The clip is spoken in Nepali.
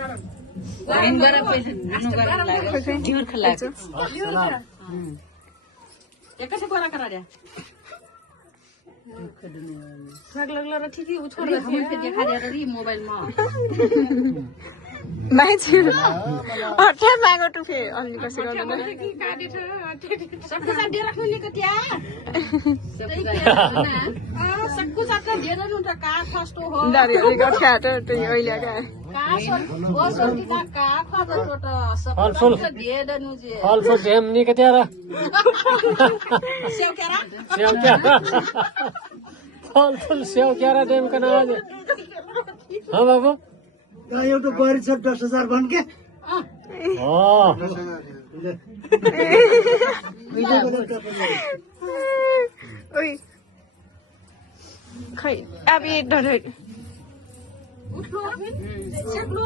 गरम पैसा आफ्नो गरम लाग्यो जिउर खलाएको एकैछिन बोरा करा दे ठग लगला र ठिकै उछोड हम के देखा दे रे मोबाइल मा माइछु अठे मागो टुफे अलि कसै गर्दैन सबको साथ दे राख्नु नि कतिया सबको साथ दे दनु त का फस्टो हो दारी अलि गठ्याट त्यही अहिले का वो सोती का खा दो त सब दे दनु जे फलफुल जेम नि कतिया र सेव केरा फलफुल सेव क्यारा डेम का नाम है हाँ बाबू एउटा गरी छ 10,000 भन के ओइ खै अब एक डर उठ्नु सेक्नु